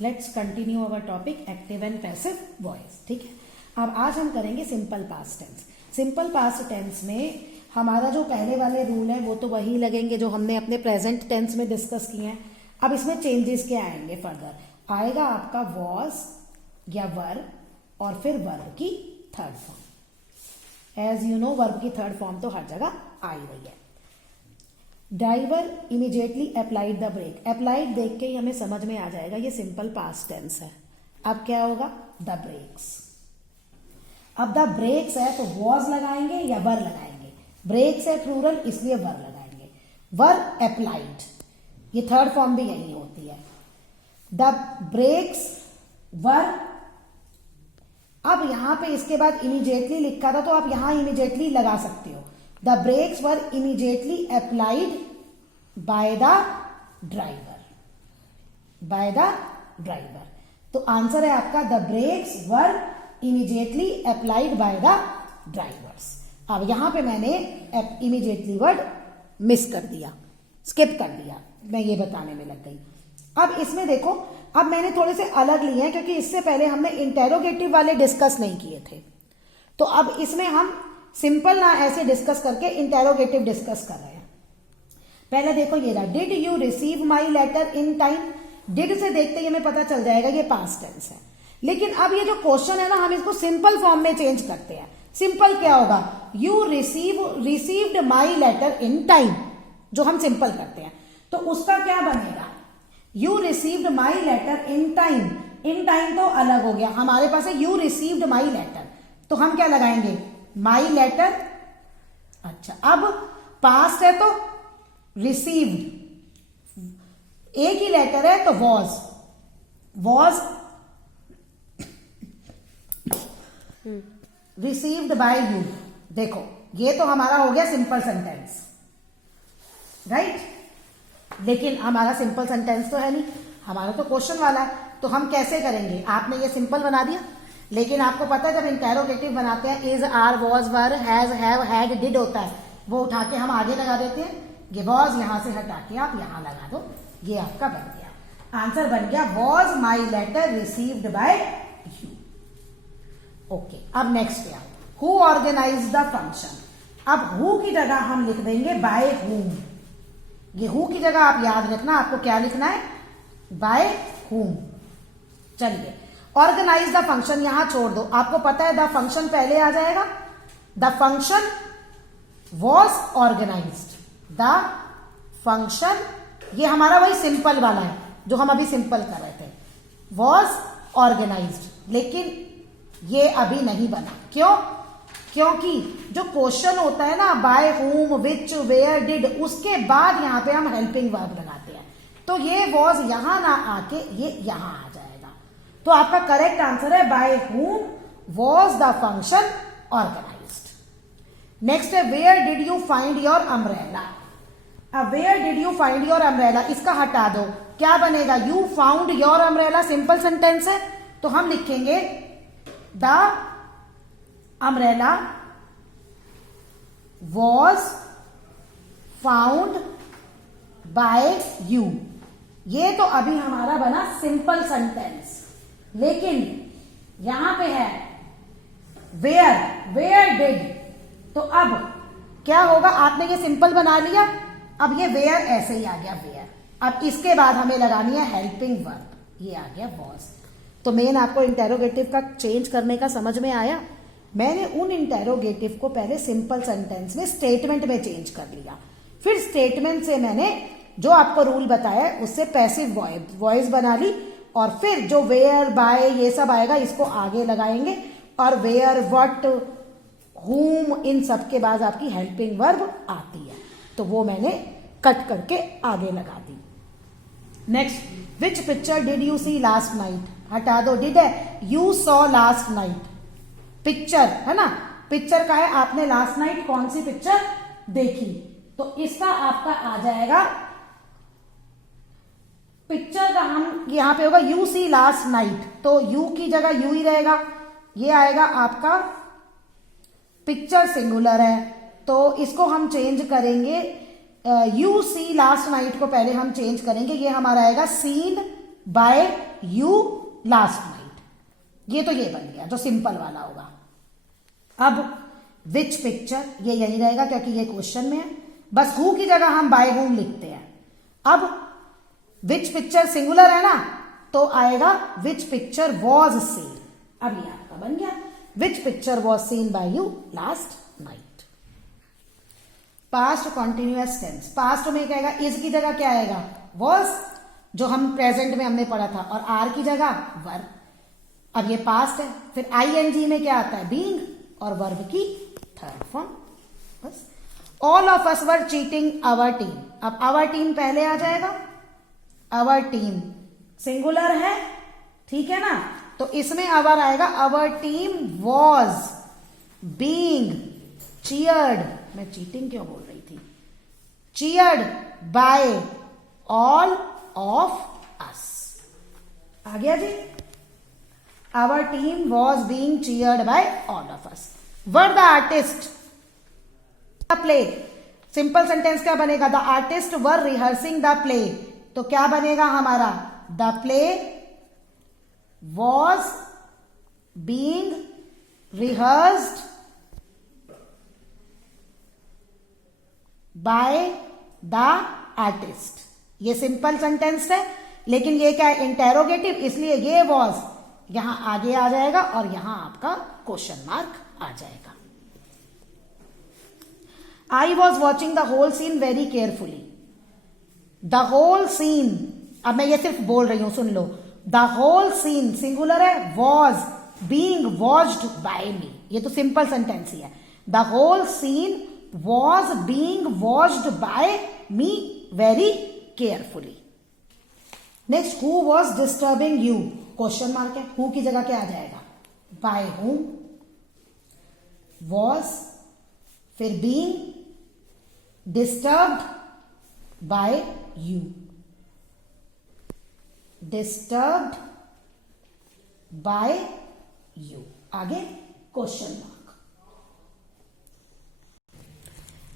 Let's continue our topic active and passive voice. ठीक है, अब आज हम करेंगे simple past tense. Simple past tense में हमारा जो पहले वाले रूल है वो तो वही लगेंगे जो हमने अपने प्रेजेंट टेंस में डिस्कस किए हैं। अब इसमें चेंजेस क्या आएंगे? फर्दर आएगा आपका वॉज या वर्ब और फिर वर्ब की third form. As you know verb की थर्ड फॉर्म तो हर जगह आ ही रही है। Driver immediately applied the brake. Applied देख के ही हमें समझ में आ जाएगा ये सिंपल पास्ट टेंस है। अब क्या होगा? The brakes. अब द ब्रेक्स है तो वॉज लगाएंगे या वर लगाएंगे? ब्रेक्स है प्लूरल इसलिए वर लगाएंगे। वर अप्लाइड, ये थर्ड फॉर्म भी यही होती है। द ब्रेक्स वर। अब यहां पे इसके बाद इमीडिएटली लिखा था तो आप यहां इमीडिएटली लगा सकते हो। The brakes were immediately applied by the driver. By the driver तो आंसर है आपका the brakes were immediately applied by the drivers. अब यहां पे मैंने इमीडिएटली वर्ड मिस कर दिया, स्किप कर दिया, मैं ये बताने में लग गई। अब इसमें देखो, अब मैंने थोड़े से अलग लिए हैं क्योंकि इससे पहले हमने इंटेरोगेटिव वाले डिस्कस नहीं किए थे। तो अब इसमें हम सिंपल ना ऐसे डिस्कस करके इंटेरोगेटिव डिस्कस कर रहे हैं। पहले देखो ये रहा, did you receive my letter in time. Did से देखते ही हमें पता चल जाएगा ये पास्ट टेंस है। लेकिन अब ये जो क्वेश्चन है ना, हम इसको सिंपल फॉर्म में चेंज करते हैं। सिंपल क्या होगा? You received my letter in time, जो हम सिंपल करते हैं। तो उसका क्या बनेगा? You received my letter in time. In time तो अलग हो गया, हमारे पास है यू रिसीव्ड माई लेटर, तो हम क्या लगाएंगे? My letter. अच्छा, अब पास्ट है तो रिसीव्ड, एक ही लेटर है तो वॉज रिसीव्ड बाय यू। देखो ये तो हमारा हो गया सिंपल सेंटेंस, राइट। लेकिन हमारा सिंपल सेंटेंस तो है नहीं, हमारा तो क्वेश्चन वाला है। तो हम कैसे करेंगे? आपने ये सिंपल बना दिया, लेकिन आपको पता है जब इंटेरोगेटिव बनाते हैं is, are, was, were, has, have, had, did होता है, वो उठा के हम आगे लगा देते हैं। ये वॉज यहां से हटा के आप यहां लगा दो, ये आपका बन गया। आंसर बन गया was my letter received by you. Okay, अब नेक्स्ट पे आओ, हु ऑर्गेनाइज द फंक्शन। अब हु की जगह हम लिख देंगे बाय हुम। ये हु की जगह आप याद रखना, आपको क्या लिखना है? बाय हुम। चलिए, ऑर्गेनाइज द फंक्शन यहां छोड़ दो, आपको पता है द फंक्शन पहले आ जाएगा। The function was organised. The function, ये हमारा वही सिंपल वाला है जो हम अभी सिंपल कर रहे थे, वॉज ऑर्गेनाइज्ड। लेकिन ये अभी नहीं बना, क्यों? क्योंकि जो क्वेश्चन होता है ना, by whom, which, where, did, उसके बाद यहां पे हम हेल्पिंग वर्ब लगाते हैं। तो ये वॉज यहां ना आके ये यहां आ जाएगा। तो आपका करेक्ट आंसर है by whom was the function organized. Next है where did you find your umbrella. अब where did you find your umbrella, इसका हटा दो, क्या बनेगा? You found your umbrella. Simple sentence है तो हम लिखेंगे the umbrella was found by you. ये तो अभी हमारा बना सिंपल सेंटेंस, लेकिन यहां पे है वेयर डिड। तो अब क्या होगा? आपने ये सिंपल बना लिया, अब ये वेयर ऐसे ही आ गया वेयर। अब इसके बाद हमें लगानी है हेल्पिंग वर्ब, ये आ गया वॉज। तो मेन आपको इंटेरोगेटिव का चेंज करने का समझ में आया। मैंने उन इंटेरोगेटिव को पहले सिंपल सेंटेंस में स्टेटमेंट में चेंज कर लिया, फिर स्टेटमेंट से मैंने जो आपको रूल बताया उससे पैसिव वॉइस बना ली, और फिर जो वेयर, बाय, ये सब आएगा इसको आगे लगाएंगे, और वेयर, व्हाट, हुम, इन सब के बाद आपकी हेल्पिंग वर्ब आती है, तो वो मैंने कट करके आगे लगा दी। Next, which picture did you see last night. हटा दो, डिड है, you saw last night. Picture है ना, पिक्चर का है, आपने लास्ट नाइट कौन सी पिक्चर देखी, तो इसका आपका आ जाएगा पिक्चर का, हम यहां पे होगा यू सी लास्ट नाइट, तो यू की जगह यू ही रहेगा। ये आएगा आपका पिक्चर सिंगुलर है, तो इसको हम चेंज करेंगे। यू सी लास्ट नाइट को पहले हम चेंज करेंगे, ये हमारा आएगा seen by you last night. ये तो ये बन गया जो सिंपल वाला होगा। अब विच पिक्चर, ये यही रहेगा क्योंकि ये क्वेश्चन में है, बस हु की जगह हम बाय होम लिखते हैं। अब विच पिक्चर सिंगुलर है ना, तो आएगा विच पिक्चर वॉज सीन। अब ये आपका बन गया which picture was seen by you last night. Past continuous tense, past में क्या आएगा, इज की जगह क्या आएगा, वॉज, जो हम प्रेजेंट में हमने पढ़ा था, और आर की जगह वर्ब। अब ये पास्ट है, फिर आईएनजी में क्या आता है, बीइंग, और वर्ब की थर्ड फॉर्म। बस all of us were cheating our team. अब आवर टीम पहले आ जाएगा, आवर टीम सिंगुलर है, ठीक है ना, तो इसमें आवर आएगा, our team was being cheered, मैं चीटिंग क्यों बोल रही थी, cheered by all of us. आ गया जी, our team was being cheered by all of us. Were the artist play, simple sentence क्या बनेगा, the artist were rehearsing the play, तो क्या बनेगा हमारा, the play was being rehearsed by the artist. ये सिंपल सेंटेंस है, लेकिन ये क्या है, इंटेरोगेटिव, इसलिए ये वॉज यहां आगे आ जाएगा और यहां आपका क्वेश्चन मार्क आ जाएगा। I was watching the whole scene very carefully. The whole scene, अब मैं ये सिर्फ बोल रही हूं, सुन लो, द होल सीन सिंगुलर है, was being watched by me, ये तो सिंपल सेंटेंस ही है। The whole scene was being watched by me very carefully. Next, who was disturbing you, question mark है, हु की जगह क्या आ जाएगा, बाय हुम, वॉज, फिर being disturbed by you, disturbed by you, आगे क्वेश्चन मार्क।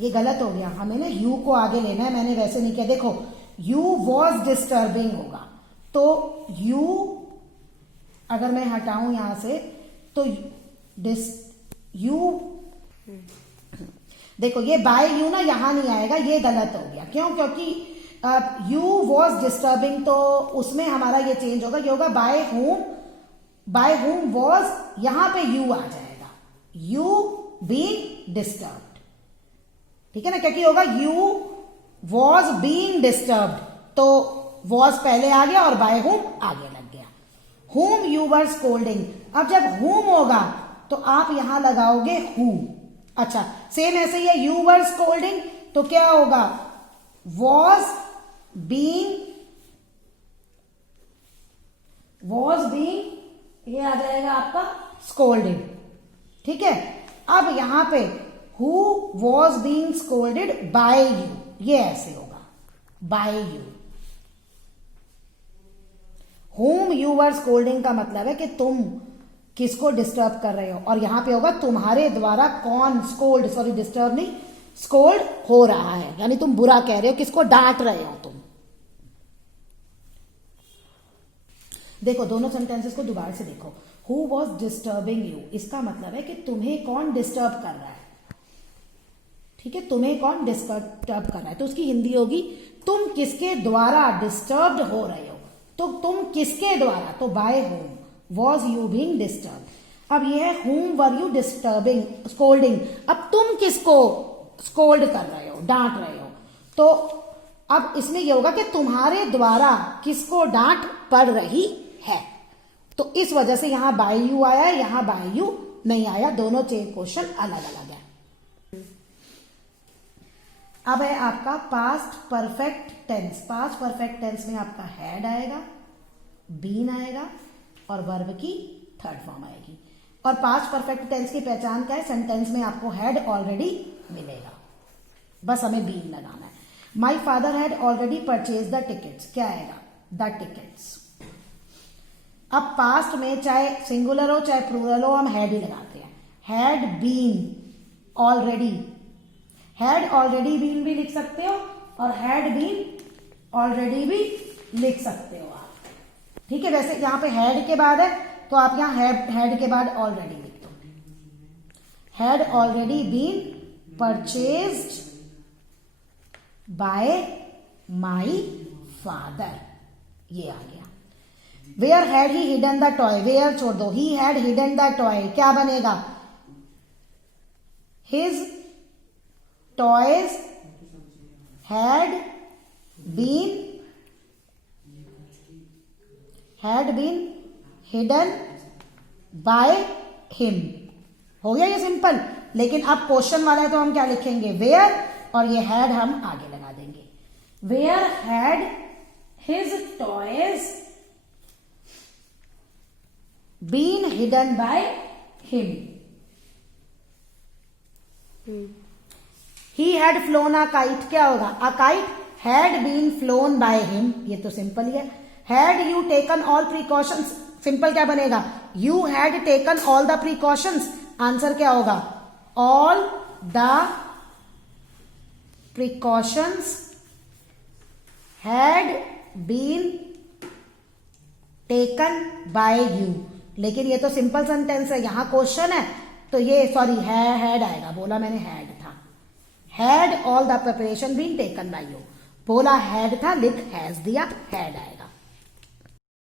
ये गलत हो गया, हमें ना यू को आगे लेना है, मैंने वैसे नहीं किया। देखो यू वॉज डिस्टर्बिंग होगा, तो यू अगर मैं हटाऊं यहां से, तो यू, देखो ये बाय यू ना यहां नहीं आएगा, ये गलत हो गया। क्यों, क्योंकि यू वॉज डिस्टर्बिंग, तो उसमें हमारा ये चेंज होगा, ये होगा बाय होम वॉज, यहां पे यू आ जाएगा, यू बीइंग डिस्टर्ब्ड, ठीक है ना, क्योंकि होगा यू वॉज बीइंग डिस्टर्ब्ड, तो वॉज पहले आ गया और बाय होम आगे लग गया। whom you were scolding, अब जब whom होगा तो आप यहां लगाओगे who। अच्छा, सेम ऐसे ही है, you were scolding, तो क्या होगा, was being, ये आ जाएगा आपका scolded, ठीक है। अब यहां पे who was being scolded by you, ये ऐसे होगा, by you। whom you were scolding का मतलब है कि तुम किसको डिस्टर्ब कर रहे हो, और यहां पे होगा तुम्हारे द्वारा कौन डिस्टर्ब नहीं, स्कोल्ड हो रहा है, यानी तुम बुरा कह रहे हो, किसको डांट रहे हो तुम। देखो दोनों सेंटेंसेस को दोबारा से देखो, हु वॉज डिस्टर्बिंग यू, इसका मतलब है कि तुम्हें कौन डिस्टर्ब कर रहा है, ठीक है, तुम्हें कौन डिस्टर्ब कर रहा है, तो उसकी हिंदी होगी तुम किसके द्वारा डिस्टर्ब्ड हो रहे हो, तो तुम किसके द्वारा, तो by whom was you being disturb. अब ये है whom were you disturbing, scolding, अब तुम किसको स्कोल्ड कर रहे हो, डांट रहे हो, तो अब इसमें यह होगा कि तुम्हारे द्वारा किसको डांट पड़ रही है, तो इस वजह से यहां बाय यू आया है, यहां बाय यू नहीं आया, दोनों चेंज क्वेश्चन अलग अलग है। अब है आपका past perfect tense. Past perfect tense में आपका हैड आएगा, बीन आएगा और वर्ब की थर्ड फॉर्म आएगी। और पास्ट परफेक्ट टेंस की पहचान क्या है, सेंटेंस में आपको हैड ऑलरेडी मिलेगा, बस हमें बीन लगाना है। My father had already purchase the tickets, क्या आएगा, द टिकट्स। अब पास्ट में चाहे सिंगुलर हो चाहे प्लूरल हो, हम हैड ही लगाते हैं। Had been already, had already been भी लिख सकते हो और हैड बीन ऑलरेडी भी लिख सकते हो आप, ठीक है, वैसे यहां पे हैड के बाद है तो आप यहां हैड के बाद ऑलरेडी लिख दो, had already been purchased by my father, ये आ गया। Where had he hidden the toy, where छोड़ दो, he had hidden the toy, क्या बनेगा, his toys had been hidden by him. हो गया ये सिंपल। लेकिन अब क्वेश्चन वाला है तो हम क्या लिखेंगे, वेयर, और ये हैड हम आगे लगा देंगे। Where had his toys been hidden by him. He had flown a kite, क्या होगा, a kite had been flown by him, ये तो सिंपल ही है। Had you taken all precautions, simple क्या बनेगा, you had taken all the precautions, answer क्या होगा, all the precautions had been taken by you. लेकिन ये तो सिंपल सेंटेंस है, यहां क्वेश्चन है तो ये सॉरी हैड आएगा, बोला मैंने हैड था, had all the preparation been taken by you, बोला हैड था, लिख हैज दिया, हैड आएगा।